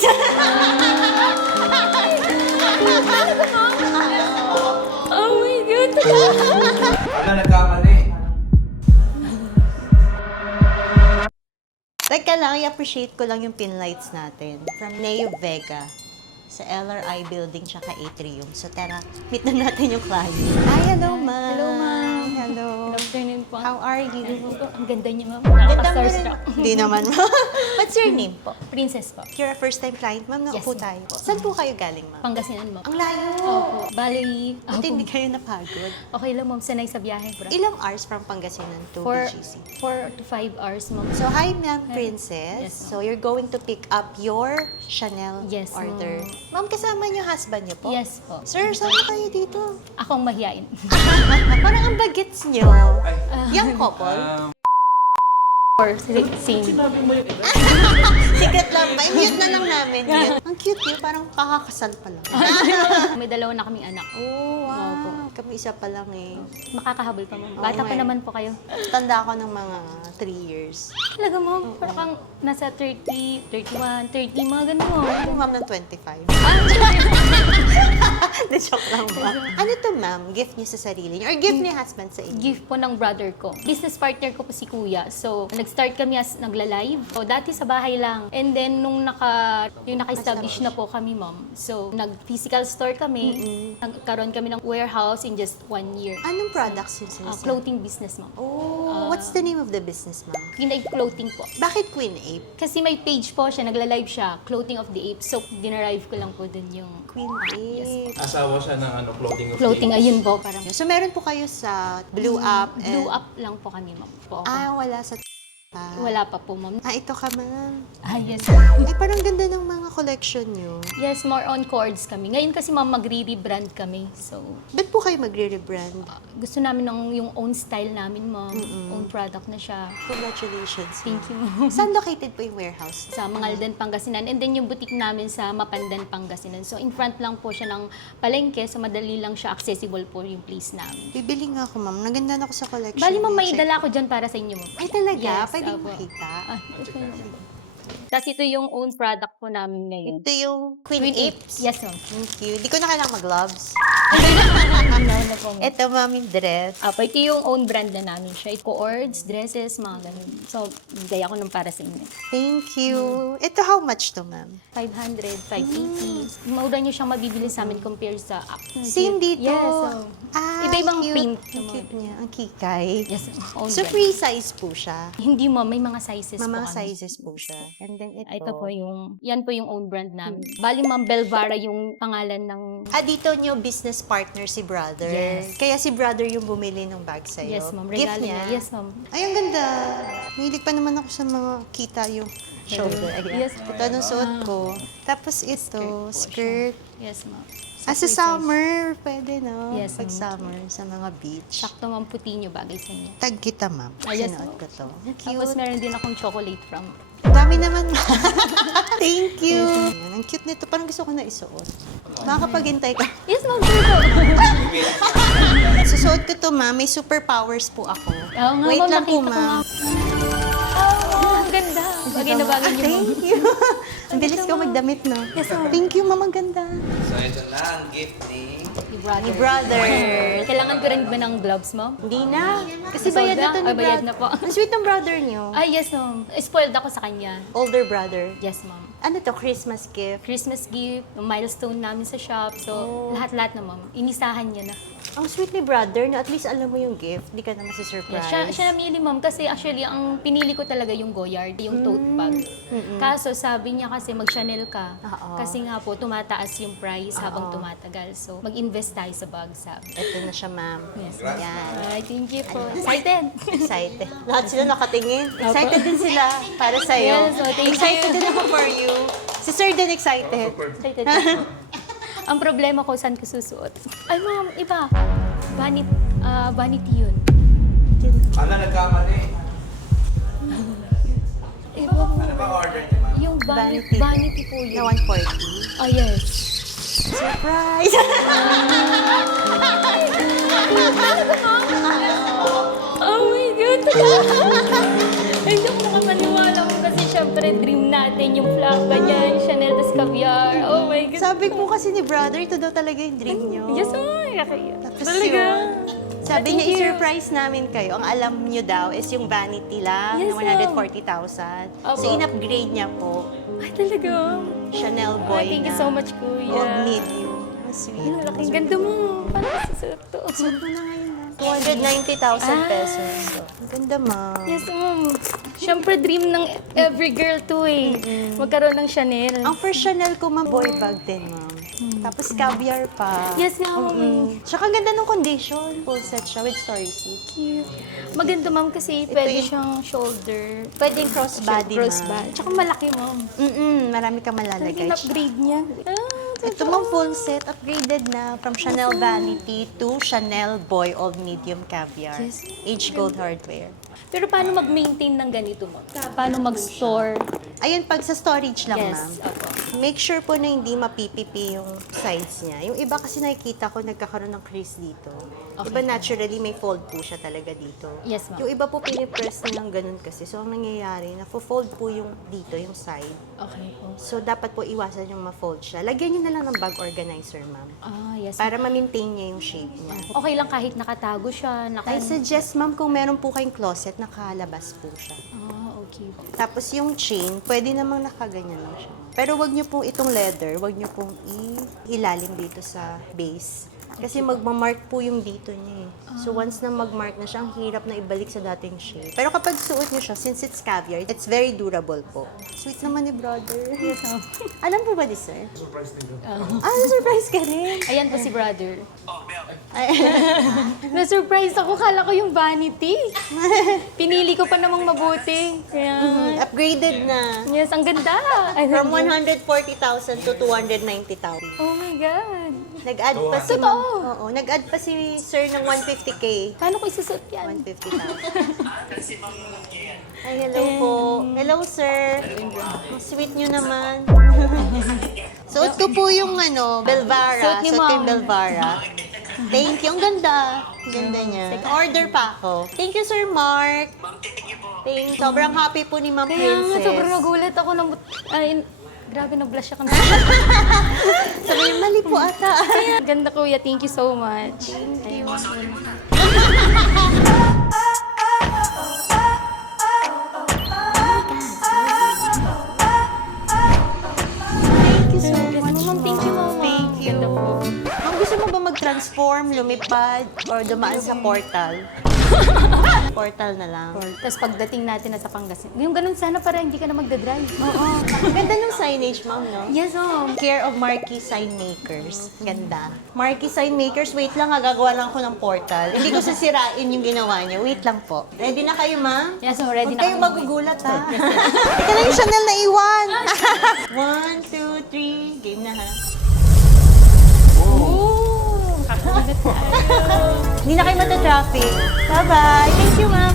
surprise! Oh my God! Ano nagkamali? Teka lang, i-appreciate ko lang yung pin lights natin. From Neo Vega. Sa LRI Building tsaka Atrium. So tara, meet na natin yung client. Hi, hello ma'am. Hello, ma'am. Hello. Good afternoon po. How are you? Ang ganda niyo, ma'am. Ganda mo rin. Nakaka-starstruck. Hindi naman ma'am. What's your name po? Princess po. You're a first-time client, ma'am. Naupo Yes, ma'am. tayo. Saan po kayo galing, ma'am? Pangasinan mo. Ang layo. Opo. Bali, Buti hindi kayo napagod. okay lang, ma'am. Sanay sa biyahe, bro. Ilang hours from Pangasinan to For BGC? 4 to 5 hours, ma'am. So, hi, ma'am, Princess. Yes, ma'am. So, you're going to pick up your Chanel Yes, order. ma'am. Ma'am, kasama niyo husband niyo po? Yes po. Sir, saan po kayo dito? Akong mahiyain. Parang ang bagets niyo. Young couple? Or same. Secret lang ba? I-mute na lang namin yun. Ang cute niyo, parang kakakasal pa lang. May dalawa na kaming anak. Oh, wow. Kami isa pa lang eh. Makakahabol pa, ma'am. Oo Bata pa nga eh. naman po kayo. Tanda ko ng mga 3 years. Talaga, ma'am. Parang kang nasa 30, 31, 30, mga ganun, ma'am. Ako ma'am ng 25. De joke lang ba? Ano to ma'am? Gift niyo sa sarili niyo? Or gift ni husband sa inyo? Gift po ng brother ko. Business partner ko po si Kuya. So, nag-start kami as nagla-live. So, dati sa bahay lang. And then, nung naka-establish na po kami, ma'am. So, nag-physical store kami. Nagkaroon kami ng warehouse in just 1 year. Anong products yun sila? Clothing business, ma'am. Oh, what's the name of the business ma'am? Queen Ape Clothing po. Bakit Queen Ape? Kasi may page po siya, nagla-live siya, Clothing of the Ape. So, dinarive ko lang po dun yung Queen Ape. Asawa siya ng clothing of clothing. Ayun po, parang So, meron po kayo sa Blue Up and... blue up lang po kami, ma'am. Po ako. Wala sa... Wala pa po, ma'am. Ito ka ma'am. Yes. Ay, parang ganda ng mga collection nyo. Yes, more on cords kami. Ngayon kasi, ma'am, magre-rebrand kami. So, Ba't po kayo magre-rebrand? gusto namin ng yung own style namin, ma'am. Own product na siya. Congratulations. Thank you. Saan located po yung warehouse? Sa Mangaldan, Pangasinan. And then yung boutique namin sa Mapandan, Pangasinan. So, in front lang po siya ng palengke. So, madali lang siya. Accessible po yung place namin. Bibili nga ako, ma'am. Naganda na ako sa collection. Bali, ma'am, may Check. dala ko dyan para sa inyo, ma'am. Ay, talaga? Yes, Pwede opo. makita? Tapos ito yung own product po namin ngayon. Ito yung Queen Apes. Yes, ma'am. Thank you. Di ko na kailangang mag-gloves. Ano po, ma'am? Ito, ma'am, yung dress. Apo, ito yung own brand na namin siya. Cords, dresses, mga ganun. So, bigay ako ng para sa inyo. Thank you. Ito, how much to, ma'am? 500, 580. Mura nyo siyang mabibili sa amin compare sa Same dito. Yes. So, iba-ibang cute. print. Ang cute niya. Ang kikay. yes, own So, brand. free size po siya. Hindi mo, may mga sizes Mga po kami. sizes po siya. And then ito. Ito po yan po yung own brand namin. Bali, ma'am, Belvara yung pangalan ng... Dito niyo business partner si brother. Yes. Kaya si brother yung bumili ng bag sa'yo. Yes, ma'am. Gift Regalo niya. niya. Yes, ma'am. Ay, ang ganda. Mahilig pa naman ako sa mga kita yung shoulder. Ayan. Yes, Ito anong suot ko. Tapos ito, skirt. Yes, ma'am. Sa free size. summer, pwede no? Yes, Pag ma'am. summer, sa mga beach. Sakto, ma'am, puti nyo bagay sa inyo. Tag kita, ma'am. Yes, Sinuot ma'am. ko to. Ang Tapos cute. meron din akong chocolate from... Dami naman. Thank you. Ayan, ang cute nito. Parang gusto ko na isuot. Makakapaghintay ka. Yes, ma'am, sure po. Susuot ko to, ma'am. May superpowers po ako. Oo nga, Wait ma'am, lang po, nakita ko ma'am. Oh, ang ganda. Bagay na bagay niyo, ma'am. Thank you. Ang bilis ko magdamit, no? Yes, ma'am. Thank you, ma'am. Ang ganda. So ito na ang gift ni... Ni brother. Kailangan ko rin ba ng gloves, ma'am? Hindi na. Kasi Sold bayad na to ni bayad brother. na po. Ang sweet ng brother niyo. Yes, ma'am. Spoiled ako sa kanya. Older brother. Yes, ma'am. Ano to? Christmas gift? Christmas gift, yung milestone namin sa shop. So, lahat-lahat na, ma'am. Inisahan niya na. Ang sweet ni brother na at least alam mo yung gift. Hindi ka naman surprise. Siya namili, ma'am. Kasi actually, ang pinili ko talaga yung Goyard, yung tote bag. Kaso, sabi niya kasi mag-Chanel ka. Oo. Kasi nga po, tumataas yung price habang tumatagal. So, mag-invest tayo sa bag, sabi. Ito na siya, ma'am. Yes. Yan. Ay, thank you po. Excited! Excited. Lahat sila nakatingin. Excited din sila para sa'yo. Yes, oh, thank Excited you. din ako for you. Si Sir din excited. Excited po. Ang problema ko, saan ko susuot? Ay, ma'am, iba. Vanity yun. Ano nagkamali? Iba po. Ano ba order niya, ma'am? Yung Vanity. vanity po Na yun. 140. Oh, yes. Surprise! Oh my God! Hindi ko makapaniwala mo kasi syempre dream natin yung flag, ganyan, Chanel, tas Sabi ko kasi ni brother, ito daw talaga yung dream nyo. Yes, kakaya. Tapos Talaga. yun, sabi Thank niya, you. i-surprise namin kayo. Ang alam niyo daw is yung vanity lang Yes, na ma'am. 140,000. So, Opo. in-upgrade niya po. Ay, talaga. Chanel boy Thank you na. so much, Kuya. Old medium. Ang sweet. Ang laking ganda mo. Paano masusuot to? Suot mo na ngayon. 290,000 pesos. So, ang ganda, ma'am. Yes, ma'am. Siyempre, dream ng every girl to eh. Magkaroon ng Chanel. Ang first Chanel ko, ma'am, boy bag din, ma'am. Tapos caviar pa. Yes, ma'am. Tsaka ang ganda ng condition. Full set siya with story seat. Cute. Maganda, ma'am, kasi Ito pwede yung- siyang shoulder. Pwede yung crossbody, Crossbody. Tsaka malaki, ma'am. Marami kang Talagang malalagay. upgrade niya. Ito mang full set, upgraded na from Chanel Vanity to Chanel Boy Old Medium Caviar. Yes. Age Gold Hardware. Pero paano mag-maintain ng ganito, ma'am? Paano mag-store? Ayun, pag sa storage lang, ma'am. Yes, opo. Make sure po na hindi mapipipi yung sides niya. Yung iba kasi nakikita ko nagkakaroon ng crease dito. Iba naturally may fold po siya talaga dito. Yes, ma'am. Yung iba po pinipress nilang ganun kasi. So, ang nangyayari, na-fold po yung dito, yung side. Okay po. So, dapat po iwasan yung ma-fold siya. Lagyan niyo na lang ng bag organizer, ma'am. Ah, yes. Para ma-maintain niya yung shape niya. Okay lang kahit nakatago siya. I suggest, ma'am, kung meron po kayong closet, nakalabas po siya. Ah, okay. Tapos yung chain, pwede namang nakaganyan lang siya. Pero wag niyo pong itong leather, wag niyo pong ilalim dito sa base. Kasi magmamark po yung dito niya eh. So once na magmark na siya, ang hirap na ibalik sa dating shape. Pero kapag suot niyo siya, since it's caviar, it's very durable po. Sweet naman ni brother. Alam po ba ni sir? Surprise din ko. Surprise ka rin. Ayan po si brother. Ay, Na-surprise ako. Kala ko yung vanity. Pinili ko pa namang mabuti. Kaya, upgraded na. yes, ang ganda. From 140,000 to 290,000. Oh my God. Nag-add pa si Totoo. Oo, nag-add pa si sir ng 150K. Paano ko isusot yan? 150,000. Ay, hello po. Hello, sir. Ang sweet nyo naman. Suot ko po yung Belvara. Suot ni Suot ko yung Mom. Belvara. Thank you. Ang ganda. Ang ganda niya. Order pa ako. Thank you, Sir Mark. Thank you. Sobrang happy po ni Ma'am Kaya nga, Princess. sobrang nagulat ako na... Ay, grabe, nag-blush ako. Sabi niya, mali po ata. Ang ganda, kuya. Thank you so much. Thank you. Thank you so much. Ma'am, thank you, mama. Thank you. Ganda po. Ma'am, gusto mo ba mag-transform, lumipad, or dumaan sa portal? Portal na lang. Tapos pagdating natin na sa Pangasinan, yung ganun sana para hindi ka na magdadrive. Oo. Ang ganda ng signage, ma'am, no? Yes, ma'am. Care of Marquee Sign Makers. Ganda. Marquee Sign Makers, wait lang, gagawa lang ako ng portal. Hindi ko sisirain yung ginawa niyo. Wait lang po. Ready na kayo, ma'am? Yes, ma'am. Ready Huwag na kayong kami. magugulat, ha? Ito na yung Chanel na iwan. 1, 2, 3. Game na, ha? Ooh! Kakainit tayo. Hindi na kayo mata-traffic. Bye-bye. Thank you, ma'am.